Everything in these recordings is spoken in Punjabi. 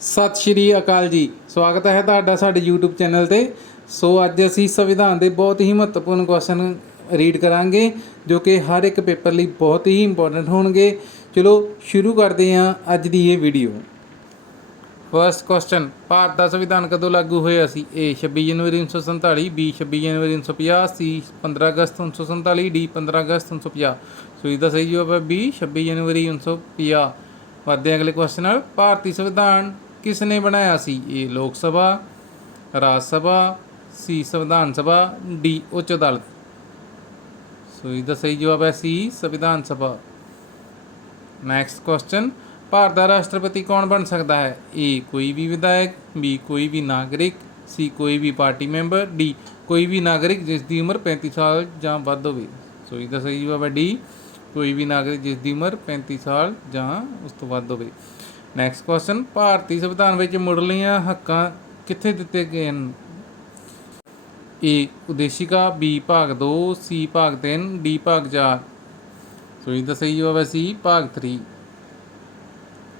ਸਤਿ ਸ਼੍ਰੀ ਅਕਾਲ ਜੀ। ਸਵਾਗਤ ਹੈ ਤੁਹਾਡਾ ਸਾਡੇ YouTube ਚੈਨਲ ਤੇ। ਸੋ ਅੱਜ ਅਸੀਂ ਸੰਵਿਧਾਨ ਦੇ ਬਹੁਤ ਹੀ ਮਹੱਤਵਪੂਰਨ ਕੁਐਸਚਨ ਰੀਡ ਕਰਾਂਗੇ, ਜੋ ਕਿ ਹਰ ਇੱਕ ਪੇਪਰ ਲਈ ਬਹੁਤ ਹੀ ਇੰਪੋਰਟੈਂਟ ਹੋਣਗੇ। ਚਲੋ ਸ਼ੁਰੂ ਕਰਦੇ ਹਾਂ ਅੱਜ ਦੀ ਇਹ ਵੀਡੀਓ ਫਰਸਟ ਕੁਐਸਚਨ ਭਾਰਤ ਦਾ ਸੰਵਿਧਾਨ ਕਦੋਂ ਲਾਗੂ ਹੋਇਆ ਸੀ? A 26 January 1947 B 26 January 1950 C 15 August 1947 D 15 ਅਗਸਤ 1950 ਸੋ ਇਹਦਾ ਸਹੀ ਜਵਾਬ ਹੈ B 26 ਜਨਵਰੀ 1950 ਵਧਦੇ ਹਾਂ ਅਗਲੇ ਕੁਐਸਚਨ ਨਾਲ। ਭਾਰਤੀ ਸੰਵਿਧਾਨ ਕਿਸ ਨੇ ਬਣਾਇਆ ਸੀ? ਇਹ ਲੋਕ ਸਭਾ, ਰਾਜ ਸਭਾ, ਸੀ ਸੰਵਿਧਾਨ ਸਭਾ, ਡੀ ਉੱਚ ਅਦਾਲਤ। ਸੋ ਇਹਦਾ ਸਹੀ ਜਵਾਬ ਹੈ ਸੀ ਸੰਵਿਧਾਨ ਸਭਾ। ਨੈਕਸਟ ਕੁਐਸਚਨ ਭਾਰਤ ਦਾ ਰਾਸ਼ਟਰਪਤੀ ਕੌਣ ਬਣ ਸਕਦਾ ਹੈ? A ਕੋਈ ਵੀ ਵਿਧਾਇਕ, B ਕੋਈ ਵੀ ਨਾਗਰਿਕ ਸੀ ਕੋਈ ਵੀ ਪਾਰਟੀ ਮੈਂਬਰ ਡੀ ਕੋਈ ਵੀ ਨਾਗਰਿਕ ਜਿਸ ਦੀ ਉਮਰ 35 ਸਾਲ ਜਾਂ ਵੱਧ ਹੋਵੇ। ਸੋ ਇਹਦਾ ਸਹੀ ਜਵਾਬ ਹੈ ਡੀ ਕੋਈ ਵੀ ਨਾਗਰਿਕ ਜਿਸ ਦੀ ਉਮਰ 35 ਸਾਲ ਜਾਂ ਉਸ ਤੋਂ ਵੱਧ ਹੋਵੇ। ਨੈਕਸਟ ਕੁਐਸਚਨ ਭਾਰਤੀ ਸੰਵਿਧਾਨ ਵਿੱਚ ਮੁੱਢਲੀਆਂ ਹੱਕਾਂ ਕਿੱਥੇ ਦਿੱਤੇ ਗਏ ਹਨ? ਏ ਉਦੇਸ਼ਿਕਾ ਬੀ ਭਾਗ 2 ਸੀ ਭਾਗ 3 ਡੀ ਭਾਗ 4 ਸੋ ਇਹਦਾ ਸਹੀ ਜਵਾਬ ਹੈ ਸੀ ਭਾਗ 3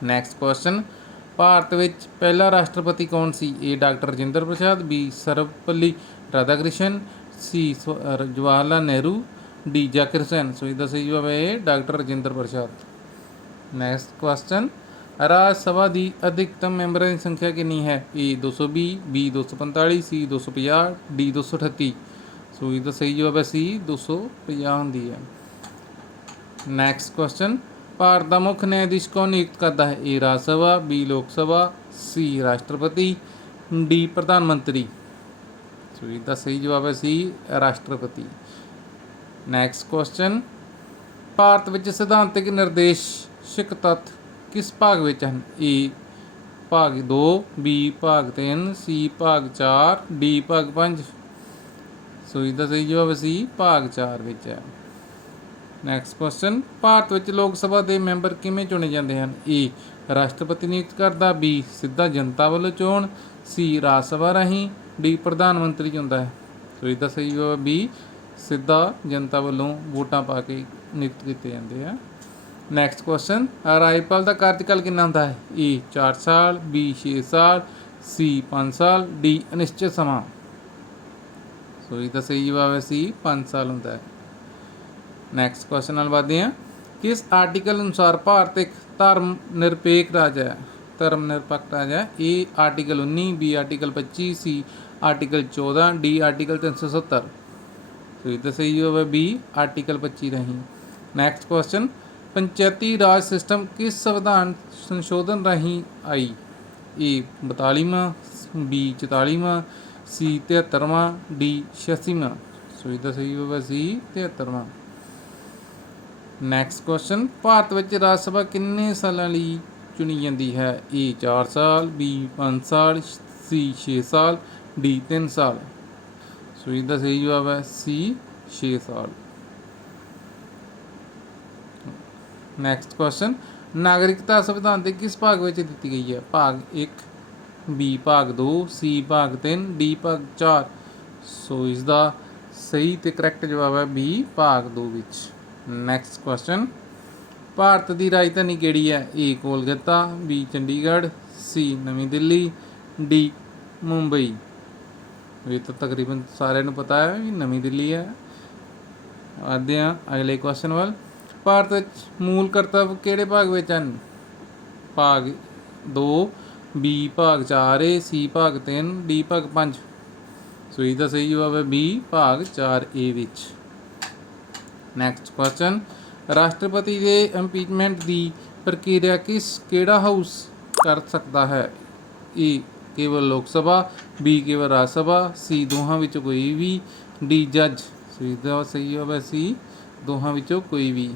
ਨੈਕਸਟ ਕੁਐਸਚਨ ਭਾਰਤ ਵਿੱਚ ਪਹਿਲਾ ਰਾਸ਼ਟਰਪਤੀ ਕੌਣ ਸੀ? A doctor Rajinder Prasad B Sarvepalli Radhakrishnan C ਸਵ- ਅ, ਜਵਾਹਰ ਲਾਲ ਨਹਿਰੂ ਡੀ ਜ਼ਾਕਿਰ ਹੁਸੈਨ। ਸੋ ਇਹਦਾ ਸਹੀ ਜਵਾਬ ਹੈ A doctor Rajinder Prasad. Next question Rajya Sabha ਦੀ ਅਧਿਕਤਮ ਮੈਂਬਰਾਂ ਦੀ ਸੰਖਿਆ ਕਿੰਨੀ ਹੈ? A 220 B 245 C 250 D 238 ਸੋ ਇਹਦਾ ਸਹੀ ਜਵਾਬ ਹੈ C 250 ਹੁੰਦੀ ਹੈ। ਨੈਕਸਟ ਕੁਐਸਚਨ ਭਾਰਤ ਦਾ ਮੁੱਖ ਨਿਆਂਧੀਸ਼ ਕੌਣ ਨਿਯੁਕਤ ਕਰਦਾ ਹੈ? A ਰਾਜ ਸਭਾ, B ਲੋਕ ਸਭਾ, C ਰਾਸ਼ਟਰਪਤੀ, D ਪ੍ਰਧਾਨ ਮੰਤਰੀ। ਸੋ ਇਹਦਾ ਸਹੀ ਜਵਾਬ ਹੈ C, ਰਾਸ਼ਟਰਪਤੀ। ਨੈਕਸਟ ਕੁਐਸਚਨ ਭਾਰਤ ਵਿੱਚ ਸਿਧਾਂਤਕ ਨਿਰਦੇਸ਼ਕ ਤੱਤ ਕਿਸ ਭਾਗ ਵਿੱਚ ਹਨ? ਏ ਭਾਗ 2 B, ਭਾਗ 3 C, ਭਾਗ 4 D, ਭਾਗ 5 ਸੋ ਇਹਦਾ ਸਹੀ ਜਵਾਬ ਸੀ ਭਾਗ 4 ਵਿੱਚ ਹੈ। ਨੈਕਸਟ ਕੁਐਸਚਨ ਭਾਰਤ ਵਿੱਚ ਲੋਕ ਸਭਾ ਦੇ ਮੈਂਬਰ ਕਿਵੇਂ ਚੁਣੇ ਜਾਂਦੇ ਹਨ? ਏ ਰਾਸ਼ਟਰਪਤੀ ਨਿਯੁਕਤ ਕਰਦਾ ਬੀ ਸਿੱਧਾ ਜਨਤਾ ਵੱਲੋਂ ਚੋਣ ਸੀ ਰਾਜ ਸਭਾ ਰਾਹੀਂ ਡੀ ਪ੍ਰਧਾਨ ਮੰਤਰੀ ਚੁਣਦਾ ਹੈ। ਸੋ ਇਹਦਾ ਸਹੀ ਜਵਾਬ ਬੀ ਸਿੱਧਾ ਜਨਤਾ ਵੱਲੋਂ ਵੋਟਾਂ ਪਾ ਕੇ ਨਿਯੁਕਤ ਕੀਤੇ ਜਾਂਦੇ ਆ। ਨੈਕਸਟ ਕੁਐਸਚਨ ਰਾਜਪਾਲ ਦਾ ਕਾਰਜਕਾਲ ਕਿੰਨਾ ਹੁੰਦਾ ਹੈ A 4 ਸਾਲ B 6 ਸਾਲ C 5 ਸਾਲ D ਅਨਿਸ਼ਚਿਤ ਸਮਾਂ ਸੋ ਇਹਦਾ ਸਹੀ ਜਵਾਬ ਹੈ C 5 ਸਾਲ ਹੁੰਦਾ ਹੈ ਨੈਕਸਟ ਕੁਐਸਚਨ ਨਾਲ ਵਧਦੇ ਹਾਂ ਕਿਸ ਆਰਟੀਕਲ ਅਨੁਸਾਰ ਭਾਰਤ ਇੱਕ ਧਰਮ ਨਿਰਪੇਖ ਰਾਜ ਹੈ ਧਰਮ ਨਿਰਪੱਖ ਰਾਜ ਹੈ ਇਹ article 19 B article 25 C article 14 D article 370 so ਇਹ ਤਾਂ ਸਹੀ ਜਵਾਬ ਹੈ ਬੀ ਆਰਟੀਕਲ 25 ਰਹੀ ਨੈਕਸਟ ਕੁਐਸਚਨ ਪੰਚਾਇਤੀ ਰਾਜ ਸਿਸਟਮ ਕਿਸ ਸੰਵਿਧਾਨ ਸੰਸ਼ੋਧਨ ਰਾਹੀਂ ਆਈ? ਏ 42ਵਾਂ ਬੀ 44ਵਾਂ ਸੀ 73ਵਾਂ ਡੀ 86ਵਾਂ ਸੋ ਇਹ ਸਹੀ ਜਵਾਬ ਹੈ ਸੀ 73ਵਾਂ ਨੈਕਸਟ ਕੁਐਸਚਨ ਭਾਰਤ ਵਿੱਚ ਰਾਜ ਸਭਾ ਕਿੰਨੇ ਸਾਲਾਂ ਲਈ ਚੁਣੀ ਜਾਂਦੀ ਹੈ? A 4 ਸਾਲ B 5 ਸਾਲ C 6 ਸਾਲ D 3 ਸਾਲ। ਸੋ ਇਹਦਾ ਸਹੀ ਜਵਾਬ ਹੈ C 6 ਸਾਲ। ਨੈਕਸਟ ਕੁਐਸਚਨ ਨਾਗਰਿਕਤਾ ਸੰਵਿਧਾਨ ਦੇ ਕਿਸ ਭਾਗ ਵਿੱਚ ਦਿੱਤੀ ਗਈ ਹੈ? ਭਾਗ 1 ਬੀ ਭਾਗ 2 ਸੀ ਭਾਗ 3 ਡੀ ਭਾਗ 4 ਸੋ ਇਸ ਦਾ ਸਹੀ ਤੇ ਕਰੈਕਟ ਜਵਾਬ ਹੈ ਬੀ ਭਾਗ 2 ਵਿੱਚ। ਨੈਕਸਟ ਕੁਐਸਚਨ ਭਾਰਤ ਦੀ ਰਾਜਧਾਨੀ ਕਿਹੜੀ ਹੈ? A Kolkata B Chandigarh C ਨਵੀਂ ਦਿੱਲੀ ਡੀ ਮੁੰਬਈ। ਇਹ ਤਾਂ ਤਕਰੀਬਨ ਸਾਰਿਆਂ ਨੂੰ ਪਤਾ ਹੈ ਵੀ ਨਵੀਂ ਦਿੱਲੀ ਹੈ। ਆਦੇ ਹਾਂ, ਅਗਲੇ ਕੁਐਸਚਨ ਵੱਲ। ਭਾਰਤ ਵਿੱਚ ਮੂਲ ਕਰਤੱਵ ਕਿਹੜੇ ਭਾਗ ਵਿੱਚ ਹਨ? ਭਾਗ 2 ਬੀ ਭਾਗ 4 ਏ ਸੀ ਭਾਗ 3 ਡੀ ਭਾਗ 5 ਸੋ ਇਹਦਾ ਸਹੀ ਜਵਾਬ ਹੈ B ਭਾਗ 4A ਵਿੱਚ। ਨੈਕਸਟ ਕੁਐਸਚਨ ਰਾਸ਼ਟਰਪਤੀ ਦੇ ਇੰਪੀਚਮੈਂਟ ਦੀ ਪ੍ਰਕਿਰਿਆ ਕਿਸ ਕਿਹੜਾ ਹਾਊਸ ਕਰ ਸਕਦਾ ਹੈ? ਏ ਕੇਵਲ ਲੋਕ ਸਭਾ ਬੀ ਕੇਵਲ ਰਾਜ ਸਭਾ ਸੀ ਦੋਹਾਂ ਵਿੱਚੋਂ ਕੋਈ ਵੀ ਡੀ ਜੱਜ ਸੋ ਇਹਦਾ ਸਹੀ ਜਵਾਬ ਹੈ C, ਦੋਹਾਂ ਵਿੱਚੋਂ ਕੋਈ ਵੀ।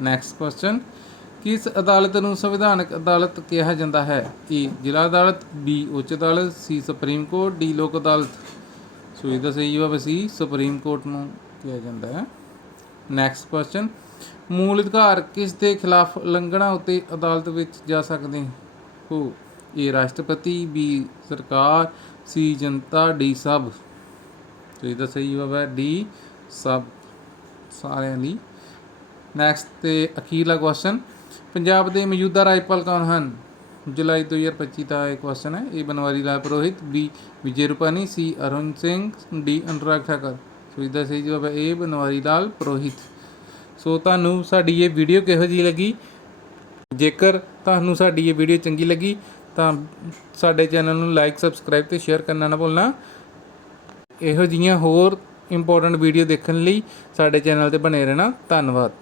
ਨੈਕਸਟ ਕੁਐਸਚਨ ਕਿਸ ਅਦਾਲਤ ਨੂੰ ਸੰਵਿਧਾਨਕ ਅਦਾਲਤ ਕਿਹਾ ਜਾਂਦਾ ਹੈ? ਏ ਜ਼ਿਲ੍ਹਾ ਅਦਾਲਤ ਬੀ ਉੱਚ ਅਦਾਲਤ ਸੀ ਸੁਪਰੀਮ ਕੋਰਟ ਡੀ ਲੋਕ ਅਦਾਲਤ। ਸੋ ਇਹਦਾ ਸਹੀ ਜਵਾਬ ਸੀ ਸੁਪਰੀਮ ਕੋਰਟ ਨੂੰ ਕਿਹਾ ਜਾਂਦਾ ਹੈ। ਨੈਕਸਟ ਕੁਐਸਚਨ ਮੂਲ ਅਧਿਕਾਰ ਕਿਸ ਦੇ ਖਿਲਾਫ ਉਲੰਘਣਾ ਉਤੇ ਅਦਾਲਤ ਵਿੱਚ ਜਾ ਸਕਦੇ ਹੋ ਇਹ ਰਾਸ਼ਟਰਪਤੀ ਬੀ ਸਰਕਾਰ ਸੀ ਜਨਤਾ ਡੀ ਸਭ। ਸੋ ਇਹਦਾ ਸਹੀ ਜਵਾਬ ਹੈ ਡੀ ਸਭ। ਸਾਰਿਆਂ ਲਈ ਨੈਕਸਟ ਤੇ ਅਖੀਰਲਾ ਕੁਐਸਚਨ ਪੰਜਾਬ ਦੇ ਮੌਜੂਦਾ ਰਾਜਪਾਲ ਕੌਣ ਹਨ? ਜੁਲਾਈ 2025 ਦਾ ਇਹ ਕੁਐਸਚਨ ਹੈ। ਇਹ Banwari Lal Purohit B Vijay Rupani C Arun Singh D Anurag Thakur. So ਇਹਦਾ ਸਹੀ ਜਵਾਬ ਹੈ ਇਹ ਬਨਵਾਰੀ ਲਾਲ ਪੁਰੋਹਿਤ। ਸੋ ਤੁਹਾਨੂੰ ਸਾਡੀ ਇਹ ਵੀਡੀਓ ਕਿਹੋ ਜਿਹੀ ਲੱਗੀ? ਜੇਕਰ ਤੁਹਾਨੂੰ ਸਾਡੀ ਇਹ ਵੀਡੀਓ ਚੰਗੀ ਲੱਗੀ, ਤਾਂ ਸਾਡੇ ਚੈਨਲ ਨੂੰ ਲਾਈਕ ਸਬਸਕ੍ਰਾਈਬ ਤੇ ਸ਼ੇਅਰ ਕਰਨਾ ਨਾ ਭੁੱਲਣਾ। ਇਹੋ ਜਿਹੀਆਂ ਹੋਰ ਇੰਪੋਰਟੈਂਟ ਵੀਡੀਓ ਦੇਖਣ ਲਈ ਸਾਡੇ ਚੈਨਲ ਤੇ ਬਣੇ ਰਹਿਣਾ। ਧੰਨਵਾਦ।